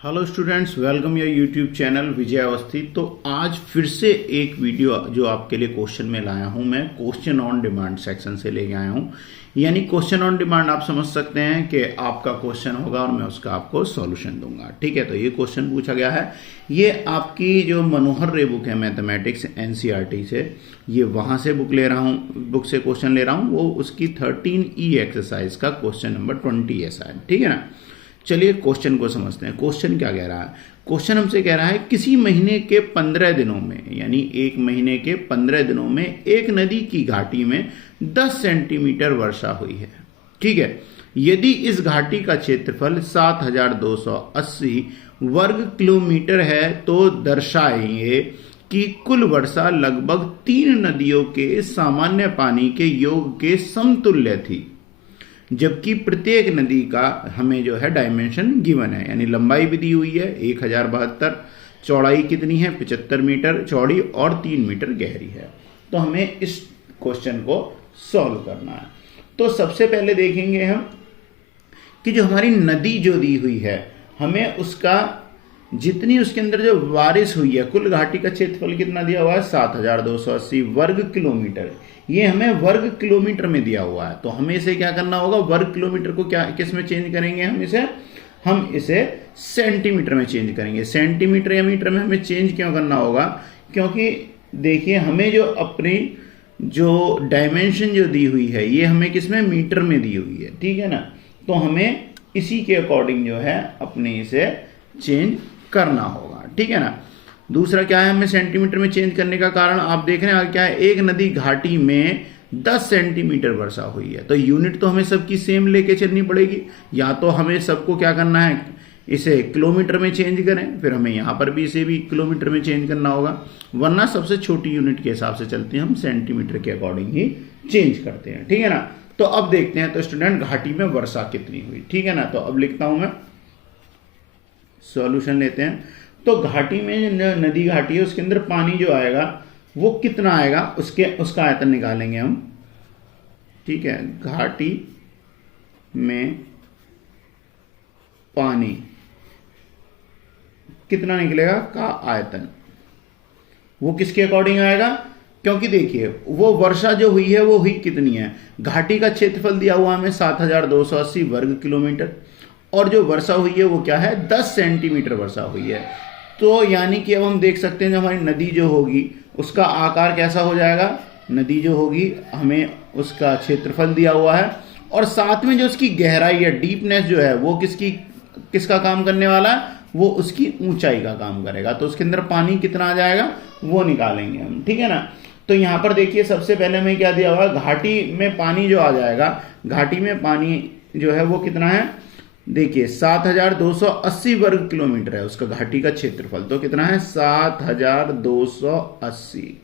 Hello students, welcome your YouTube channel Vijay Awasthi. तो आज फिर से एक वीडियो जो आपके लिए क्वेश्चन में लाया हूं, मैं क्वेश्चन ऑन डिमांड सेक्शन से लेके आया हूं। यानी क्वेश्चन ऑन डिमांड आप समझ सकते हैं कि आपका क्वेश्चन होगा और मैं उसका आपको सॉल्यूशन दूंगा। ठीक है, तो ये क्वेश्चन पूछा गया है। ये आपकी जो मनोहर रे बुक है मैथमेटिक्स एनसीईआरटी से, ये वहां से बुक से क्वेश्चन ले रहा हूँ। वो उसकी 13E एक्सरसाइज का क्वेश्चन नंबर 20 ऐसा है। ठीक है ना। चलिए क्वेश्चन को समझते हैं। क्वेश्चन क्या कह रहा है? क्वेश्चन हमसे कह रहा है किसी महीने के 15 दिनों में, यानी एक महीने के 15 दिनों में एक नदी की घाटी में 10 सेंटीमीटर वर्षा हुई है। ठीक है, यदि इस घाटी का क्षेत्रफल 7280 वर्ग किलोमीटर है तो दर्शाइए कि कुल वर्षा लगभग 3 नदियों के सामान्य पानी के योग के समतुल्य थी, जबकि प्रत्येक नदी का हमें जो है डायमेंशन गिवन है। यानी लंबाई भी दी हुई है 1072, चौड़ाई कितनी है 75 मीटर चौड़ी और 3 मीटर गहरी है। तो हमें इस क्वेश्चन को सॉल्व करना है। तो सबसे पहले देखेंगे हम कि जो हमारी नदी जो दी हुई है, हमें उसका जितनी उसके अंदर जो बारिश हुई है, कुल घाटी का क्षेत्रफल कितना दिया हुआ है 7280 वर्ग किलोमीटर। ये हमें वर्ग किलोमीटर में दिया हुआ है। तो हमें इसे क्या करना होगा, वर्ग किलोमीटर को क्या किस में चेंज करेंगे, हम इसे सेंटीमीटर में चेंज करेंगे। सेंटीमीटर या मीटर में हमें चेंज क्यों करना होगा, क्योंकि देखिए हमें जो अपनी जो डायमेंशन जो दी हुई है ये हमें किसमें, मीटर में दी हुई है। ठीक है ना। तो हमें इसी के अकॉर्डिंग जो है अपने इसे चेंज करना होगा। ठीक है ना। दूसरा क्या है, हमें सेंटीमीटर में चेंज करने का कारण आप देख रहे हैं क्या है, एक नदी घाटी में 10 सेंटीमीटर वर्षा हुई है। तो यूनिट तो हमें सबकी सेम लेके चलनी पड़ेगी। या तो हमें सबको क्या करना है, इसे किलोमीटर में चेंज करें, फिर हमें यहां पर भी इसे भी किलोमीटर में चेंज करना होगा, वरना सबसे छोटी यूनिट के हिसाब से चलते हैं, हम सेंटीमीटर के अकॉर्डिंग ही चेंज करते हैं। ठीक है ना। तो अब देखते हैं तो स्टूडेंट घाटी में वर्षा कितनी हुई। ठीक है ना। तो अब लिखता हूं मैं, सॉल्यूशन लेते हैं। तो घाटी में नदी घाटी है, उसके अंदर पानी जो आएगा वो कितना आएगा, उसका आयतन निकालेंगे हम। ठीक है, घाटी में पानी कितना निकलेगा का आयतन, वो किसके अकॉर्डिंग आएगा, क्योंकि देखिए वो वर्षा जो हुई है वो हुई कितनी है, घाटी का क्षेत्रफल दिया हुआ हमें 7280 वर्ग किलोमीटर, और जो वर्षा हुई है वो क्या है 10 सेंटीमीटर वर्षा हुई है। तो यानी कि अब हम देख सकते हैं जो हमारी नदी जो होगी उसका आकार कैसा हो जाएगा, नदी जो होगी हमें उसका क्षेत्रफल दिया हुआ है और साथ में जो उसकी गहराई या डीपनेस जो है वो किसका काम करने वाला है, वो उसकी ऊंचाई का काम करेगा। तो उसके अंदर पानी कितना आ जाएगा वो निकालेंगे हम। ठीक है ना। तो यहां पर देखिए सबसे पहले हमें क्या दिया हुआ है, घाटी में पानी जो आ जाएगा, घाटी में पानी जो है वो कितना है, देखिए 7280 वर्ग किलोमीटर है उसका घाटी का क्षेत्रफल। तो कितना है 7280।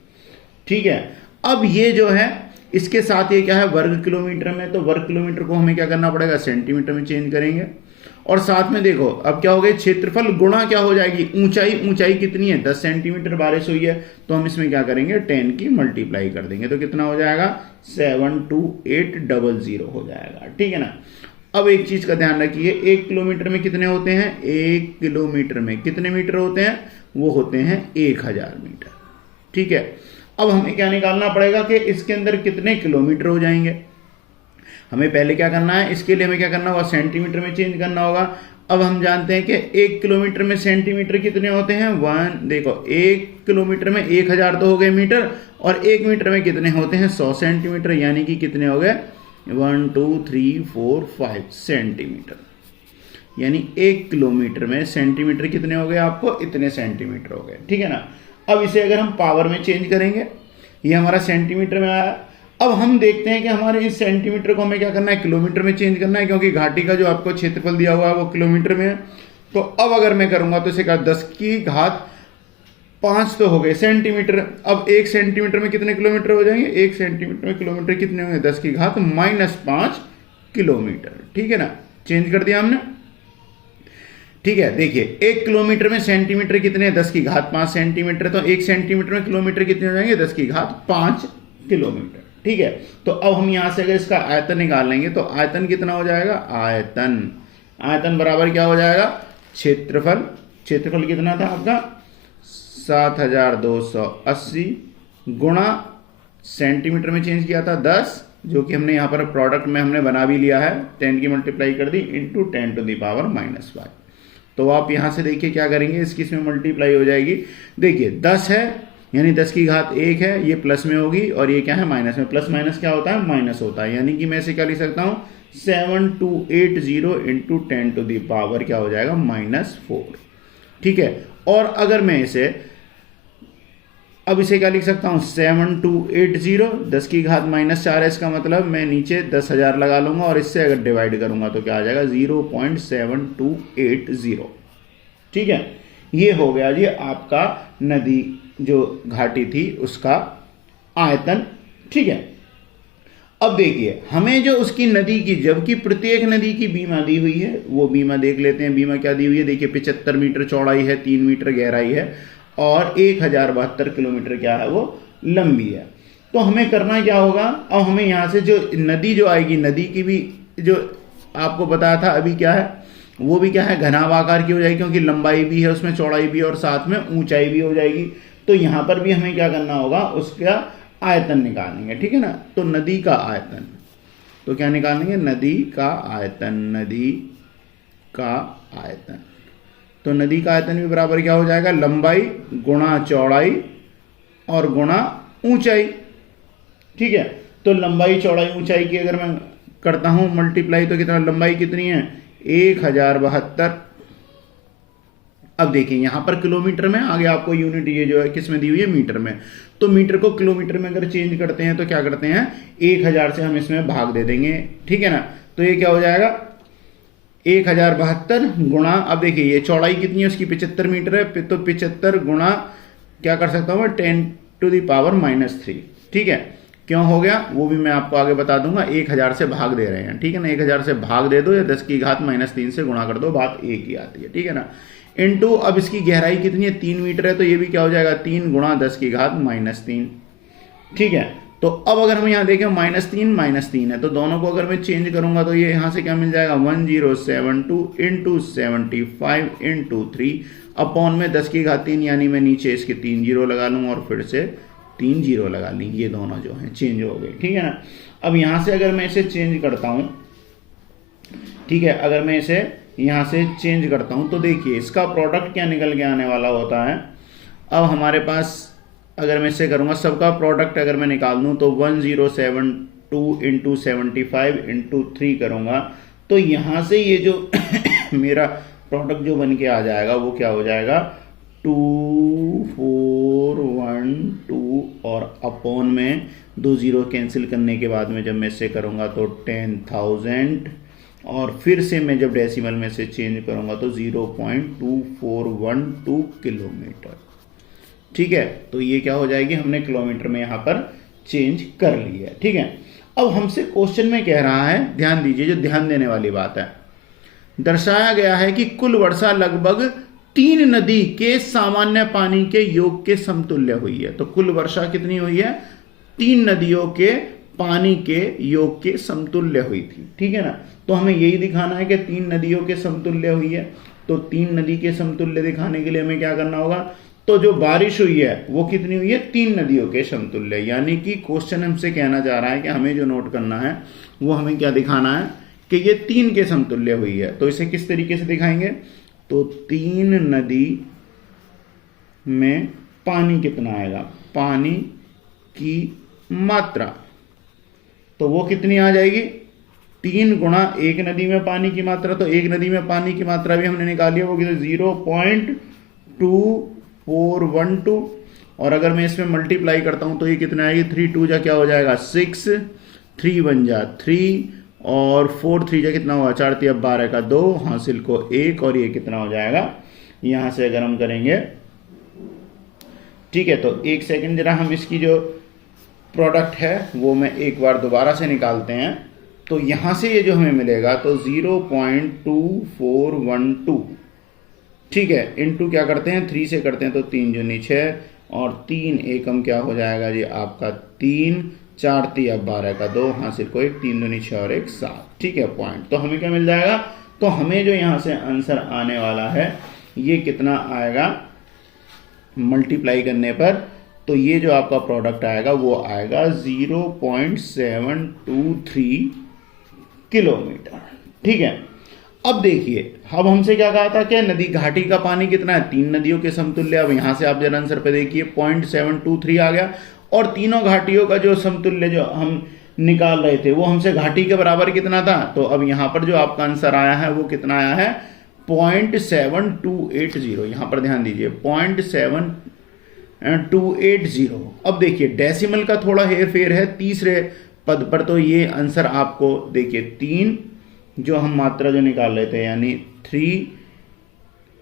ठीक है। अब ये जो है इसके साथ ये क्या है वर्ग किलोमीटर में, तो वर्ग किलोमीटर को हमें क्या करना पड़ेगा, सेंटीमीटर में चेंज करेंगे। और साथ में देखो अब क्या हो गया, क्षेत्रफल गुणा क्या हो जाएगी ऊंचाई कितनी है 10 सेंटीमीटर बारिश हुई है, तो हम इसमें क्या करेंगे 10 की मल्टीप्लाई कर देंगे। तो कितना हो जाएगा 72800 हो जाएगा। ठीक है ना। अब एक चीज का ध्यान रखिए, 1 किलोमीटर में कितने होते हैं, 1 किलोमीटर में कितने मीटर होते हैं, वो होते हैं 1000 मीटर। ठीक है। अब हमें क्या निकालना पड़ेगा कि इसके अंदर कितने किलोमीटर हो जाएंगे। हमें पहले क्या करना है, इसके लिए हमें क्या करना होगा, सेंटीमीटर में चेंज करना होगा। अब हम जानते हैं कि 1 किलोमीटर में सेंटीमीटर कितने होते हैं, देखो 1 किलोमीटर में 1000 तो हो गए मीटर, और 1 मीटर में कितने होते हैं 100 सेंटीमीटर, यानी कि कितने हो गए 1 2 3 4 5 सेंटीमीटर। यानी 1 किलोमीटर में सेंटीमीटर कितने हो गए, आपको इतने सेंटीमीटर हो गए। ठीक है ना। अब इसे अगर हम पावर में चेंज करेंगे, ये हमारा सेंटीमीटर में आया। अब हम देखते हैं कि हमारे इस सेंटीमीटर को हमें क्या करना है, किलोमीटर में चेंज करना है, क्योंकि घाटी का जो आपको क्षेत्रफल दिया हुआ है वो किलोमीटर में है। तो अब अगर मैं करूंगा तो इसे क्या 10 की घात 5 तो हो गए सेंटीमीटर। अब 1 सेंटीमीटर में कितने किलोमीटर हो जाएंगे, 1 सेंटीमीटर में किलोमीटर कितने होंगे 10 की घात -5 किलोमीटर। ठीक है ना। चेंज कर दिया हमने। ठीक है। देखिए 1 किलोमीटर में सेंटीमीटर कितने, 10 की घात 5 सेंटीमीटर, तो 1 सेंटीमीटर में किलोमीटर कितने हो जाएंगे 10 की घात 5 किलोमीटर। ठीक है। तो अब हम यहां से अगर इसका आयतन निकाल लेंगे तो आयतन कितना हो जाएगा, आयतन बराबर क्या हो जाएगा क्षेत्रफल कितना था आपका 7280 गुणा सेंटीमीटर में चेंज किया था 10, जो कि हमने यहाँ पर प्रोडक्ट में हमने बना भी लिया है, 10 की मल्टीप्लाई कर दी इंटू 10⁻⁻5। तो आप यहाँ से देखिए क्या करेंगे, इसकी इसमें मल्टीप्लाई हो जाएगी। देखिए 10 है यानी 10 की घात 1 है, ये प्लस में होगी, और ये क्या है माइनस में। प्लस माइनस क्या होता है, माइनस होता है। यानी कि मैं इसे क्या लिख सकता हूँ 7280 इंटू 10⁻, क्या हो जाएगा -4। ठीक है। और अगर मैं इसे अब इसे क्या लिख सकता हूं 7280, 10 की घात -4 है, इसका मतलब मैं नीचे 10,000 लगा लूंगा और इससे अगर डिवाइड करूंगा तो क्या आ जाएगा 0.7280। ठीक है। ये हो गया जी आपका नदी जो घाटी थी उसका आयतन। ठीक है। अब देखिए हमें जो उसकी नदी की, जबकि प्रत्येक नदी की बीमा दी हुई है, वो बीमा देख लेते हैं। बीमा क्या दी हुई है, देखिए 75 मीटर चौड़ाई है, 3 मीटर गहराई है और 1072 किलोमीटर क्या है वो लंबी है। तो हमें करना क्या होगा, अब हमें यहां से जो नदी जो आएगी, नदी की भी जो आपको बताया था अभी क्या है, वो भी क्या है घनाभ आकार की हो जाएगी, क्योंकि लंबाई भी है उसमें, चौड़ाई भी, और साथ में ऊंचाई भी हो जाएगी। तो यहां पर भी हमें क्या करना होगा, उसका आयतन निकालेंगे। ठीक है ना। तो नदी का आयतन, तो क्या निकालेंगे, नदी का आयतन। नदी का आयतन, तो नदी का आयतन भी बराबर क्या हो जाएगा, लंबाई गुणा चौड़ाई और गुणा ऊंचाई। ठीक है। तो लंबाई चौड़ाई ऊंचाई की अगर मैं करता हूं मल्टीप्लाई, तो कितना, लंबाई कितनी है 1072। अब देखिए यहां पर किलोमीटर में आगे आपको यूनिट ये जो है किस में दी हुई है, मीटर में। तो मीटर को किलोमीटर में अगर चेंज करते हैं तो क्या करते हैं 1000 से हम इसमें भाग दे देंगे। ठीक है ना। तो ये क्या हो जाएगा 1072 गुणा, अब देखिए ये चौड़ाई कितनी है उसकी 75 मीटर है, तो 75 गुणा क्या कर सकता हूं मैं 10⁻⁻3। ठीक है। क्यों हो गया वो भी मैं आपको आगे बता दूंगा। 1000 से भाग दे रहे हैं। ठीक है ना। 1000 से भाग दे दो या 10 की घात -3 से गुणा कर दो, बात एक ही आती है। ठीक है ना। इनटू, अब इसकी गहराई कितनी है 3 मीटर है, तो ये भी क्या हो जाएगा 3 गुणा 10 की घात -3। ठीक है। तो अब अगर हम यहां देखें -3 है, तो दोनों को अगर मैं चेंज करूंगा तो ये यहां से क्या मिल जाएगा 1072 इंटू 75 इंटू 3 अपॉन में 10 की घात 3, यानी मैं नीचे इसके 3 जीरो लगा लूंगा और फिर से 3 जीरो लगा ली। ये दोनों जो हैं चेंज हो गए। ठीक है ना। अब यहां से अगर मैं इसे चेंज करता हूं, ठीक है, अगर मैं इसे यहां से चेंज करता हूं तो देखिए इसका प्रोडक्ट क्या निकल के आने वाला होता है। अब हमारे पास अगर मैं इसे करूंगा सबका प्रोडक्ट अगर मैं निकाल दूं तो 1072 इंटू 75 इंटू 3 करूंगा, तो यहां से ये जो मेरा प्रोडक्ट जो बन के आ जाएगा वो क्या हो जाएगा 2412 और अपॉन में 2 जीरो कैंसिल करने के बाद में जब मैं इसे करूंगा तो 10,000 और फिर से मैं जब डेसिमल में से चेंज करूंगा तो 0.2412 किलोमीटर। ठीक है। तो ये क्या हो जाएगी, हमने किलोमीटर में यहां पर चेंज कर ली है। ठीक है। अब हमसे क्वेश्चन में कह रहा है, ध्यान दीजिए, जो ध्यान देने वाली बात है, दर्शाया गया है कि कुल वर्षा लगभग 3 नदी के सामान्य पानी के योग के समतुल्य हुई है। तो कुल वर्षा कितनी हुई है, 3 नदियों के पानी के योग के समतुल्य हुई थी। ठीक है ना। तो हमें यही दिखाना है कि 3 नदियों के समतुल्य हुई है। तो 3 नदी के समतुल्य दिखाने के लिए हमें क्या करना होगा, तो जो बारिश हुई है वो कितनी हुई है 3 नदियों के समतुल्य। यानी कि क्वेश्चन हमसे कहना चाह रहा है कि हमें जो नोट करना है वो हमें क्या दिखाना है कि ये 3 के समतुल्य हुई है। तो इसे किस तरीके से दिखाएंगे, तो 3 नदी में पानी कितना आएगा, पानी की मात्रा, तो वो कितनी आ जाएगी 3 गुणा एक नदी में पानी की मात्रा। तो एक नदी में पानी की मात्रा भी हमने निकाली है, वो कितनी 0.2412 और अगर मैं इसमें मल्टीप्लाई करता हूं तो ये कितना आएगी 3 2 जा क्या हो जाएगा 6, 3 1 जा 3 और 4 3 जा कितना हुआ 4 3 12 का 2 हासिल को 1 और ये कितना हो जाएगा यहां से अगर हम करेंगे। ठीक है। तो एक सेकंड जरा हम इसकी जो प्रोडक्ट है वो मैं एक बार दोबारा से निकालते हैं। तो यहां से ये जो हमें मिलेगा तो 0.2412, ठीक है, इनटू क्या करते हैं 3 से करते हैं तो 3 दूनी 6 और 3 एकम क्या हो जाएगा जी आपका 3 4 3 12 का 2 हासिल को 1 3 दूनी 6 और 1 7। ठीक है पॉइंट। तो हमें क्या मिल जाएगा तो हमें जो यहाँ से आंसर आने वाला है ये कितना आएगा, मल्टीप्लाई करने पर तो ये जो आपका प्रोडक्ट आएगा वो आएगा 0.723 किलोमीटर। ठीक है, अब देखिए, अब हमसे क्या कहा था कि नदी घाटी का पानी कितना है, 3 नदियों के समतुल्य। अब यहां से आप जरा आंसर पे देखिए 0.723 आ गया, और तीनों घाटियों का जो समतुल्य जो हम निकाल रहे थे वो हमसे घाटी के बराबर कितना था, तो अब यहां पर जो आपका आंसर आया है वो कितना आया है 0.7280। यहां पर ध्यान दीजिए 0.7280। अब देखिए डेसिमल का थोड़ा हेर फेर है तीसरे पद पर, तो ये आंसर आपको देखिए 3 जो हम मात्रा जो निकाल रहे थे यानी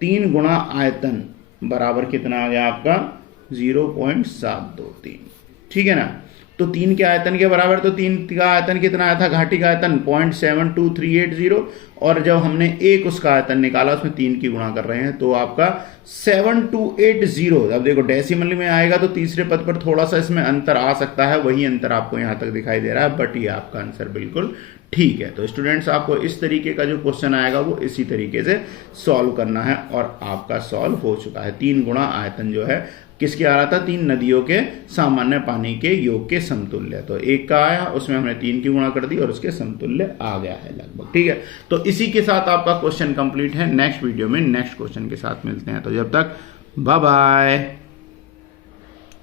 3 गुणा आयतन बराबर कितना आ गया आपका 0.723। ठीक है ना, तो 3 के आयतन के बराबर, तो 3 का आयतन कितना आया था, घाटी का आयतन 0.72380, और जब हमने एक उसका आयतन निकाला उसमें 3 की गुणा कर रहे हैं तो आपका 7280। अब देखो डेसिमल में आएगा तो तीसरे पद पर थोड़ा सा इसमें अंतर आ सकता है, वही अंतर आपको यहां तक दिखाई दे रहा है, बट ये आपका आंसर बिल्कुल ठीक है। तो स्टूडेंट्स आपको इस तरीके का जो क्वेश्चन आएगा वो इसी तरीके से सॉल्व करना है, और आपका सॉल्व हो चुका है। 3 गुणा आयतन जो है किसके आ रहा था, 3 नदियों के सामान्य पानी के योग के समतुल्य। तो एक का आया, उसमें हमने 3 की गुणा कर दी और उसके समतुल्य आ गया है लगभग। ठीक है, तो इसी के साथ आपका क्वेश्चन कंप्लीट है। नेक्स्ट वीडियो में नेक्स्ट क्वेश्चन के साथ मिलते हैं, तो जब तक बाय बाय।